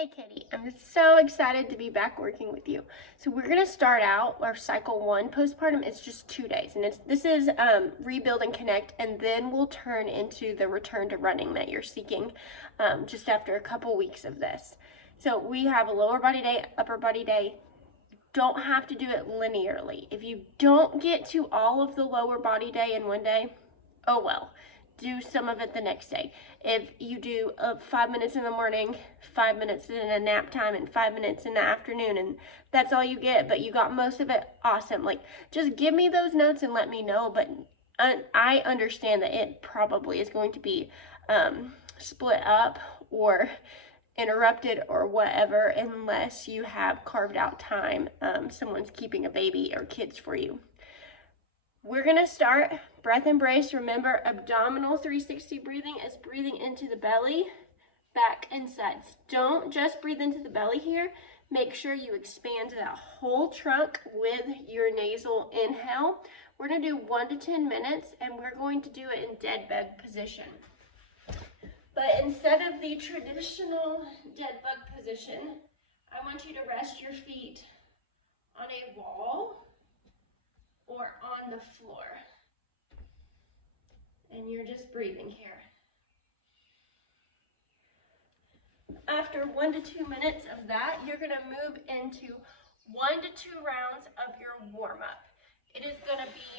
Hey Katie, I'm so excited to be back working with you. So we're gonna start out our cycle 1 postpartum. It's just 2 days, and this is rebuild and connect, and then we'll turn into the return to running that you're seeking just after a couple weeks of this. So we have a lower body day, upper body day. Don't have to do it linearly. If you don't get to all of the lower body day in one day, oh well. Do some of it the next day. If you do 5 minutes in the morning, 5 minutes in a nap time, and 5 minutes in the afternoon, and that's all you get, but you got most of it, awesome. Like, just give me those notes and let me know. But I understand that it probably is going to be split up or interrupted or whatever, unless you have carved out time. Someone's keeping a baby or kids for you. We're gonna start breath embrace. Remember, abdominal 360 breathing is breathing into the belly, back and sides. Don't just breathe into the belly here. Make sure you expand that whole trunk with your nasal inhale. We're gonna do 1 to 10 minutes, and we're going to do it in dead bug position. But instead of the traditional dead bug position, I want you to rest your feet on a wall or on the floor. And you're just breathing here. After 1 to 2 minutes of that, you're gonna move into 1 to 2 rounds of your warm-up. It is gonna be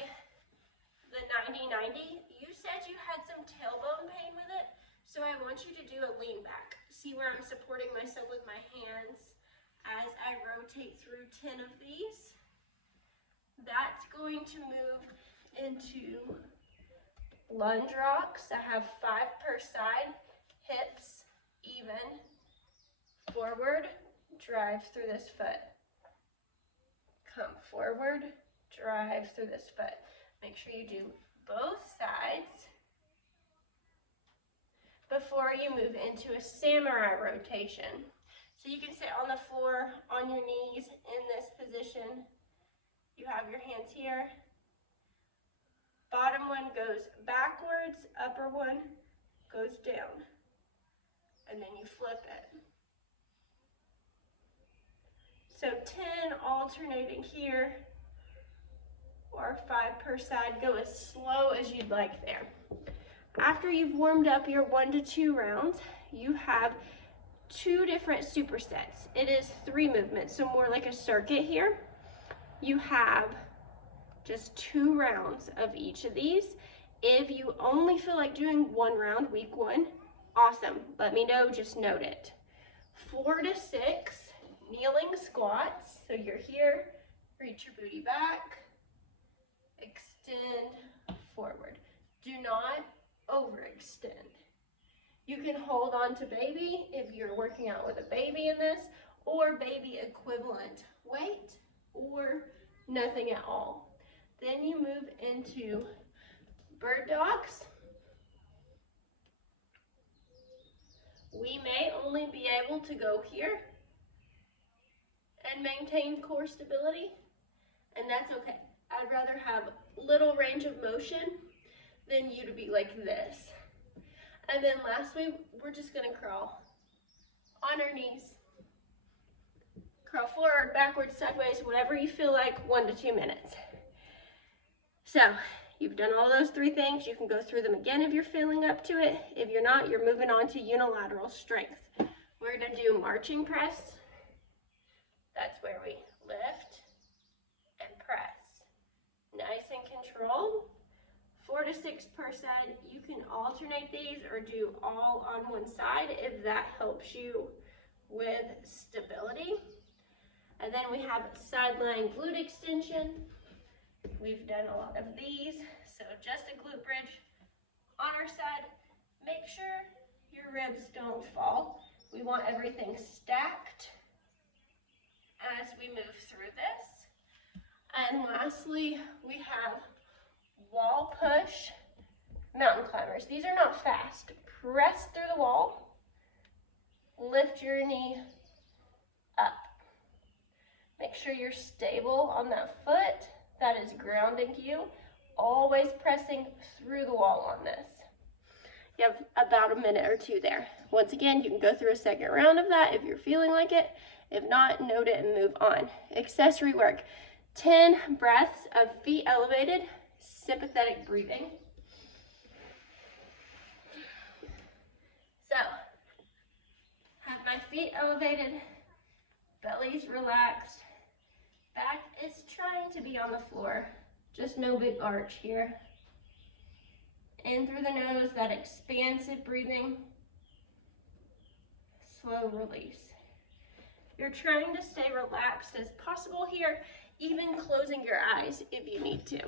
the 90-90. You said you had some tailbone pain with it, so I want you to do a lean back. See where I'm supporting myself with my hands as I rotate through 10 of these. That's going to move into lunge rocks. I have 5 per side, hips even, forward, drive through this foot. Come forward, drive through this foot. Make sure you do both sides before you move into a samurai rotation. So you can sit on the floor, on your knees in this position. You have your hands here. Bottom one goes backwards, upper one goes down. And then you flip it. So 10 alternating here, or 5 per side. Go as slow as you'd like there. After you've warmed up your 1 to 2 rounds, you have 2 different supersets. It is 3 movements, so more like a circuit here. You have just 2 rounds of each of these. If you only feel like doing 1 round, week 1, awesome. Let me know, just note it. 4 to 6 kneeling squats. So you're here, reach your booty back, extend forward. Do not overextend. You can hold on to baby if you're working out with a baby in this, or baby equivalent weight, or nothing at all. Then you move into bird dogs. We may only be able to go here and maintain core stability, and that's okay. I'd rather have little range of motion than you to be like this. And then lastly, we're just gonna crawl on our knees. Crawl forward, backwards, sideways, whatever you feel like, 1 to 2 minutes. So you've done all those 3 things. You can go through them again if you're feeling up to it. If you're not, you're moving on to unilateral strength. We're gonna do marching press. That's where we lift and press. Nice and controlled. 4 to 6 per side. You can alternate these or do all on one side if that helps you with stability. And then we have side lying glute extension. We've done a lot of these, so just a glute bridge on our side. Make sure your ribs don't fall. We want everything stacked as we move through this. And lastly, we have wall push mountain climbers. These are not fast. Press through the wall, lift your knee up. Make sure you're stable on that foot. That is grounding you. Always pressing through the wall on this. You have about a minute or two there. Once again, you can go through a second round of that if you're feeling like it. If not, note it and move on. Accessory work. 10 breaths of feet elevated, sympathetic breathing. So, have my feet elevated, belly's relaxed, back is trying to be on the floor, just no big arch here. In through the nose, that expansive breathing, slow release. You're trying to stay relaxed as possible here, even closing your eyes if you need to.